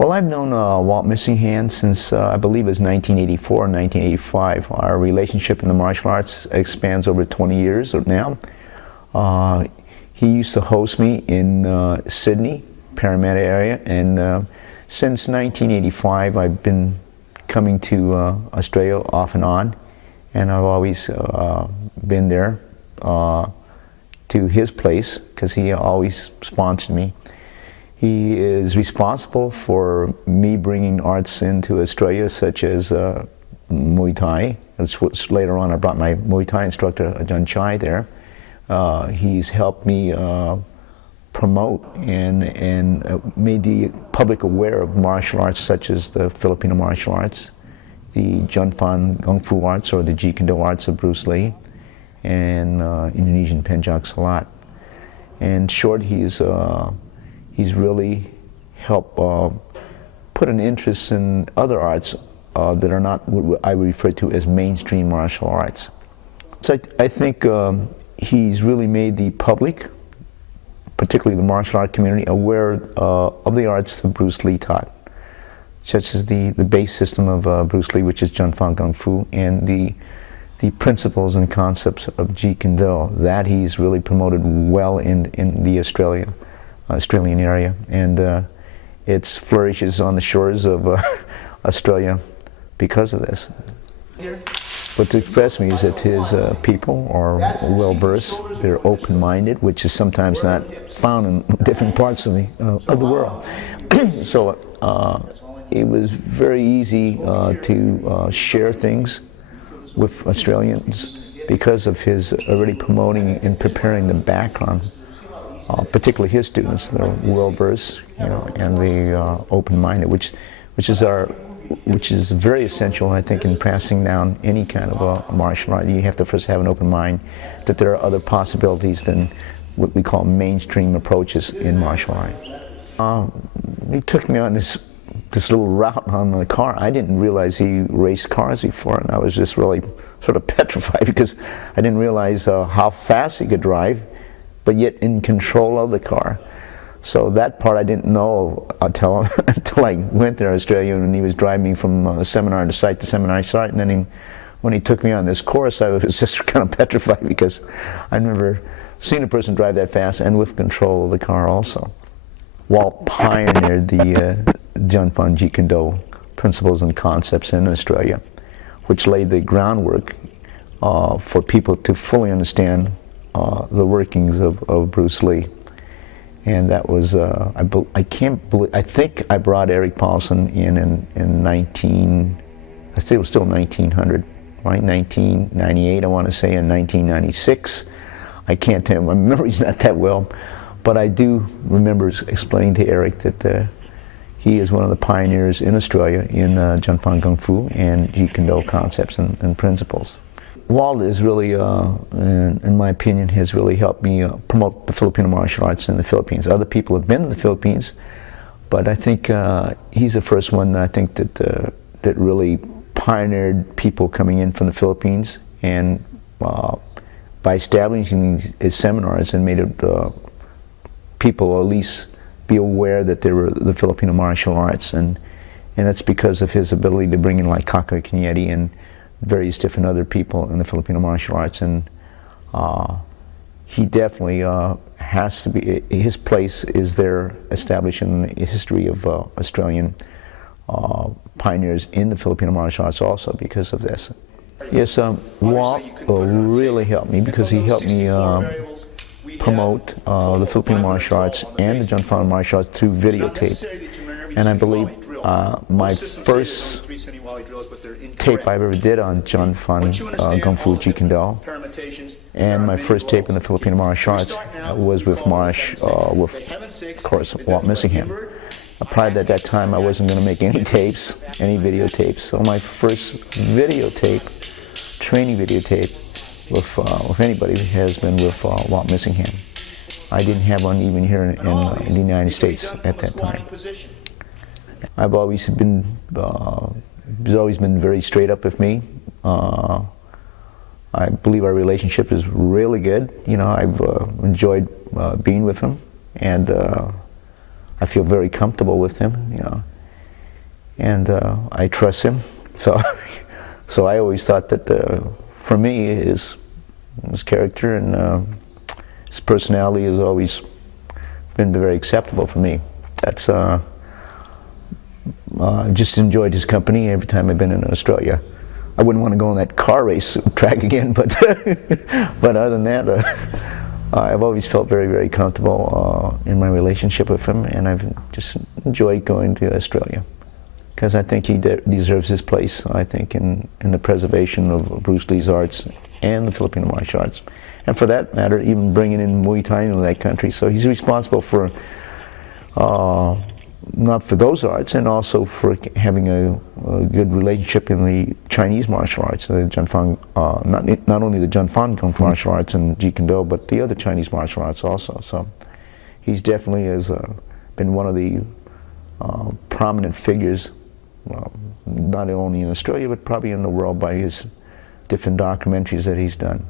Well, I've known Walt Missingham since I believe it was 1984 or 1985. Our relationship in the martial arts expands over 20 years now. He used to host me in Sydney, Parramatta area, and since 1985 I've been coming to Australia off and on, and I've always been there to his place because he always sponsored me. He is responsible for me bringing arts into Australia, such as Muay Thai. Later on I brought my Muay Thai instructor, Ajahn Chai, there. He's helped me promote and made the public aware of martial arts such as the Filipino martial arts, the Junfan Kung Fu arts or the Jeet Kune Do arts of Bruce Lee, and Indonesian Pencak Silat. In short, he's really helped put an interest in other arts that are not what I refer to as mainstream martial arts. So I think he's really made the public, particularly the martial art community, aware of the arts that Bruce Lee taught, such as the base system of Bruce Lee, which is Junfan Kung Fu, and the principles and concepts of Jeet Kune Do. That he's really promoted well in the Australian area, and it flourishes on the shores of Australia because of this. What expressed me is that his people are well-versed, they're open-minded, which is sometimes not found in different parts of the world. So it was very easy to share things with Australians because of his already promoting and preparing the background. Particularly his students, they're well-versed, and they open-minded, which is very essential, I think, in passing down any kind of a martial art. You have to first have an open mind that there are other possibilities than what we call mainstream approaches in martial art. He took me on this little route on the car. I didn't realize he raced cars before, and I was just really sort of petrified because I didn't realize how fast he could drive, but yet in control of the car. So that part I didn't know until I went there to Australia, and he was driving me from seminar to site to seminar site, and then when he took me on this course, I was just kind of petrified because I never seen a person drive that fast and with control of the car also. Walt pioneered the Junfan Jeet Kune Do principles and concepts in Australia, which laid the groundwork for people to fully understand the workings of Bruce Lee. And that was, I think I brought Eric Paulson in I think it was still 1900, right? 1998, I want to say, in 1996. I can't tell, my memory's not that well, but I do remember explaining to Eric that he is one of the pioneers in Australia in Junfan Kung Fu and Jeet Kune Do concepts and principles. Walt is really, in my opinion, has really helped me promote the Filipino martial arts in the Philippines. Other people have been to the Philippines, but I think he's the first one, I think, that really pioneered people coming in from the Philippines, and by establishing his seminars and made it, people at least be aware that there were the Filipino martial arts, and that's because of his ability to bring in like Kaka Kanyeti and various different other people in the Filipino martial arts, and he definitely has to be, his place is there established in the history of Australian pioneers in the Filipino martial arts also because of this. Yes, Walt really helped me because he helped me promote the Filipino martial arts and the Junfan martial arts through videotape, and I believe my first tape I ever did on Junfan Kung Fu Jeet Kune Do, and my first tape in the Filipino martial arts was with of course, Walt Missingham. Prior to that time, I wasn't going to make any tapes, any videotapes. So my first videotape, training videotape, with anybody has been with Walt Missingham. I didn't have one even here in the United States at that time. I've always been, he's always been very straight up with me. I believe our relationship is really good. I've enjoyed being with him, and I feel very comfortable with him. and I trust him. So, so I always thought that for me, his character and his personality has always been very acceptable for me. That's just enjoyed his company every time I've been in Australia. I wouldn't want to go on that car race track again, but but other than that, I've always felt very, very comfortable in my relationship with him, and I've just enjoyed going to Australia because I think he deserves his place. I think in the preservation of Bruce Lee's arts and the Filipino martial arts, and for that matter, even bringing in Muay Thai into that country. So he's responsible for. Not for those arts, and also for having a good relationship in the Chinese martial arts, the Junfang, not only the Junfang martial arts and Jeet Kune Do, but the other Chinese martial arts also. So he's definitely has been one of the prominent figures, not only in Australia, but probably in the world by his different documentaries that he's done.